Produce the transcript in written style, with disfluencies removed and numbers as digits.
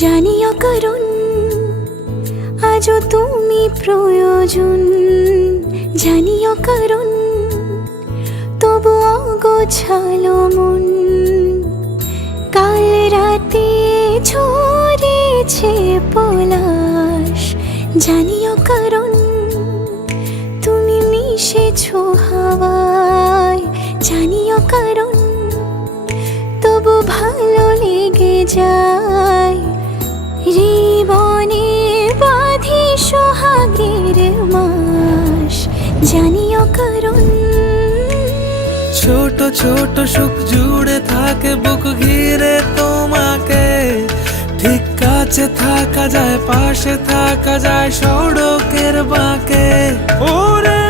জানিও কারণ আজও তুমি প্রয়োজন, জানিও কারণ তবু অগোছালো মন। কাল রাতে ঝরেছে পলাশ, জানিও কারণ তুমি মিশেছো হাওয়ায়, জানিও কারণ তবু ভালো লেগে যায়। জীবনে বাঁধি সোহাগের মাস, জানিও কারণ ছোট ছোট সুখ জুড়ে থাকে বুক ঘিরে তোমাকে। ঠিক কাছে থাকা যায়, পাশে থাকা যায় সড়কের বাঁকে। ওরে